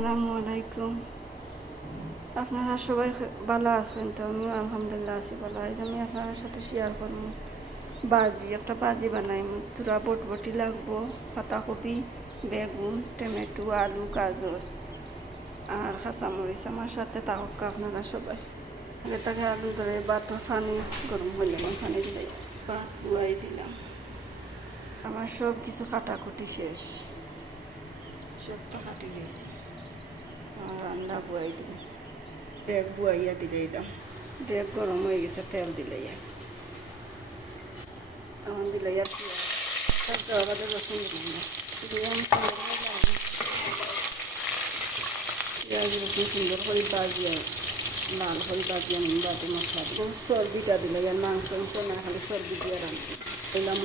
আসসালামু আলাইকুম। আপনারা সবাই ভালো আছেন? তো আমিও আলহামদুলিল্লাহ আছি ভালো। আজ আমি আপনার সাথে শেয়ার করবো একটা বাজি বানাই। তুরা বটবটি লাগবো, পাতাকপি, বেগুন, টমেটো, আলু, গাজর আর কাঁচামরিচ। আমার সাথে থাকুক আপনারা সবাই। এটাকে আলু ধরে বাতো পানি গরম হয়ে যাবে, পানি দিলাই ভাত বুয়াই দিলাম। আমার সব কিছু কাটাকুটি শেষ, সবটা কাটি দিয়েছি। আর রান্না বুয়াই দিলাম, ডেক বুয়াইয়া দিলে দিলাম। ডেক গরম হয়ে গেছে, তেল দিলে এখন দিলে পেঁয়াজ দেওয়া বাদে রসুন দিলাম। দিলাম পেঁয়াজ রসুন সুন্দর করে বাজিয়ে, লাল করে বাজিয়ে বাদে মশলা দিব। চর্বিটা দিলে মাংস না খালি চর্বি দিয়ে রান্না দিলাম।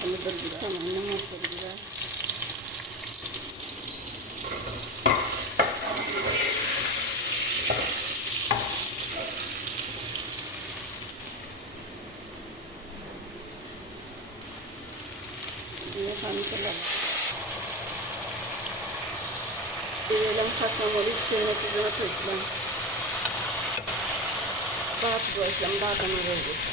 হলুদের গুঁড়া, সামান্য মশলার গুঁড়া, দিয়ে পানি দিলাম। দিয়ে দিলাম কাঁচামরিচ, টমেটো জন্য ফেলছিলাম। ভাত বসলাম, ভাত আমার হয়ে গেছে।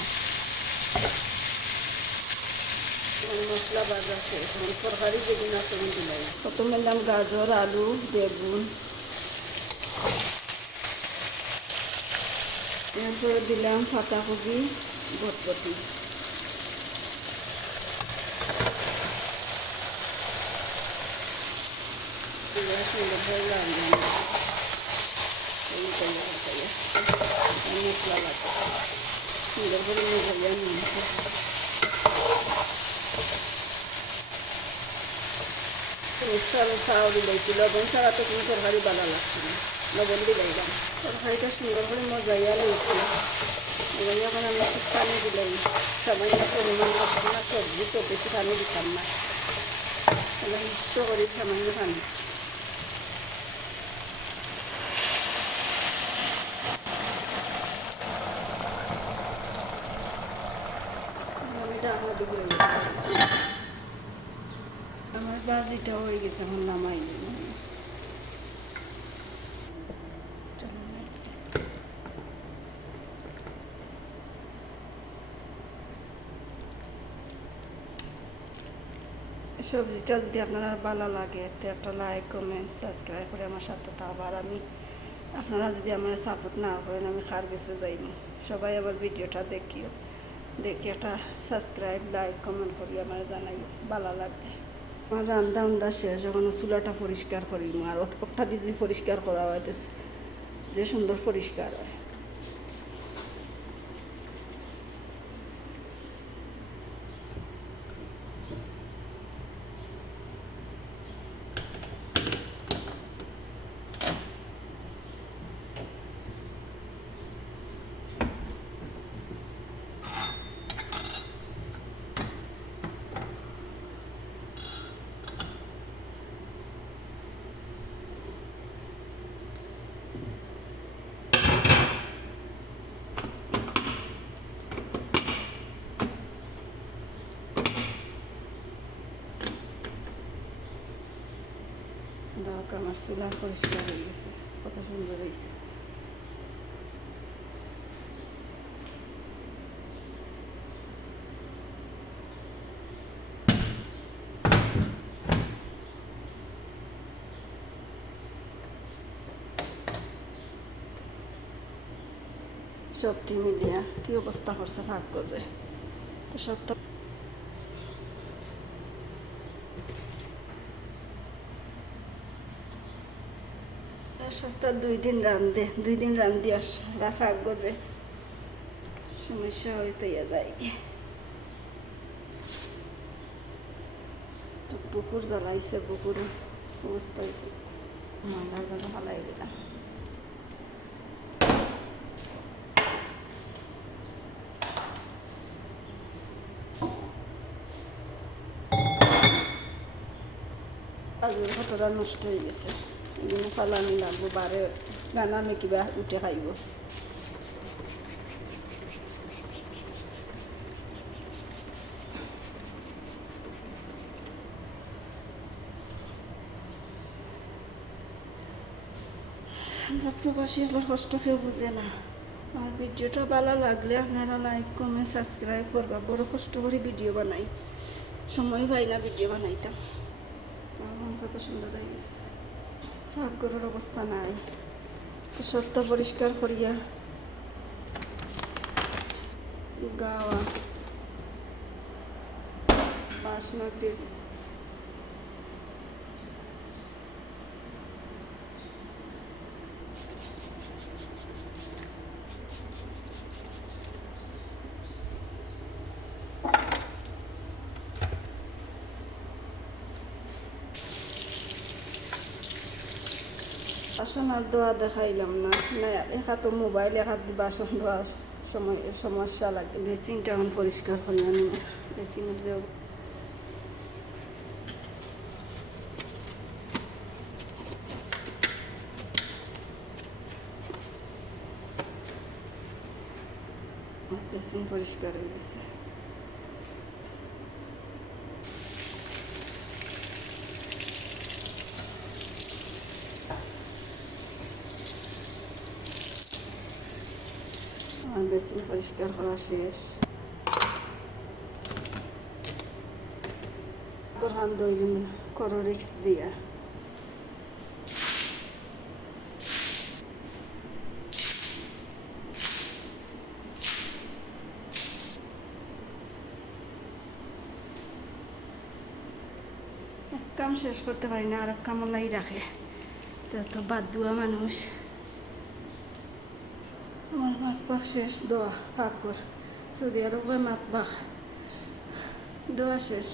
মশলা ভাজা শেষ, তরকারি যেদিন আছে দিলাম। প্রথমে দিলাম গাজর, আলু, বেগুন, এরপরে দিলাম পাতাকপি, বটবটি। সুন্দর করে লাগলাম মশলা লাগবে, সুন্দর করে মেঘাইয়া নিয়েছে। চাউ দিলাইছি, লবণ ছাড়া তো কোনো তরকারি ভালো লাগছে না, লবণ দিলাইলাম। তরকারিটা সুন্দর করে মজাইয়া লইছি। মজাইয়া করে আমি একটু পানি দিলাই, সামান্য পরিমাণ না, সবজি তো বেশি পানি দিতাম না, তাহলে মিক্স করি সামান্য পানি। আমি ডাকনা দিব, আমার বাজিটা হয়ে গেছে, এখন নামাই সবজিটা যদি আপনারা ভালো লাগে তো একটা লাইক, কমেন্ট, সাবস্ক্রাইব করে আমার সাথে থাকবো। আর আপনারা যদি আমার সাপোর্ট না করেন আমি কার কাছে যাইব। সবাই আমার ভিডিওটা দেখি একটা সাবস্ক্রাইব, লাইক, কমেন্ট করি আমার জানাই ভালো লাগবে। আমার রান্না শেষ, এখন চুলাটা পরিষ্কার করিম। আর ওটা যদি পরিষ্কার করা হয় যে সুন্দর পরিষ্কার হয়। দেখ আমার চুলা পরিষ্কার হয়ে গেছে, কত সুন্দর হয়েছে। সবটি মিলিয়া কি অবস্থা করছে ভাগ করবে তো সবটা। সপ্তাহ 2 দিন রান্ধি রাফা করবে, সমস্যা হইতে যায়। তো পুকুর জ্বালাইছে, পুকুরে অবস্থা হয়েছে, ময়লার গেলে হালাই দিলাম। গাজর কতটা নষ্ট হয়ে গেছে, এগুলো ফালানি লাগবো, বারে গানামে কিবা উঠে খাইব। আমরা প্রবাসী আবার কষ্ট কেউ বুঝে না। আমার ভিডিওটা ভালো লাগলে আপনারা লাইক কমেন্ট সাবস্ক্রাইব করবা। বড় কষ্ট করে ভিডিও বানাই, সময় পাই না ভিডিও বানাইতাম। আমার কত সুন্দর হয়ে গেছে। পাকঘরের অবস্থা নাই, সত্য পরিষ্কার করিয়া গাওয়া বাসমতি বাসন আর ধোয়া দেখাইলাম না, না এক হাত মোবাইল এক হাত বাসন ধোয়া সমস্যা লাগে। বেসিনটা এখন পরিষ্কার করি আমি, বেসিনের যে বেসিন পরিষ্কার হয়ে গেছে। আমার বেসিন পরিষ্কার করা শেষ। হাত ধুইলাম করোরিক্স দিয়া। এক কাম শেষ করতে পারি না, আর এক কাম লাই রাখে, তো বাদ দুয়া মানুষ। আমার মাত পাক শেষ, দোয়া পাক কর সৌদি আরবে মাত পাক দোয়া শেষ।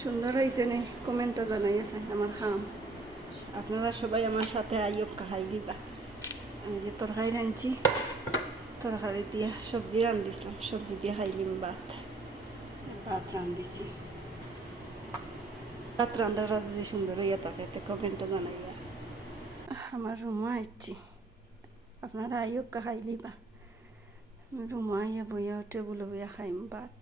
সুন্দর হয়েছে নে, কমেন্টও জানাইয়েছেন আমার খাম। আপনারা সবাই আমার সাথে আইও খাই দিবা। আমি যে তরকারি রাঁধছি, তরকারি দিয়ে সবজি রাঁধিছিলাম, সবজি দিয়ে খাইলিম ভাত। ভাত রাঁধিছি। ভাত রান্ধাটা যদি সুন্দর হইয়া থাকে তো কমেন্টও জানাইবা। আমার রুমও আইছি, আপনারা আইও খাই লিবা। রুমও আইয়া বইয়া টেবুলে বইয়া খাইম ভাত।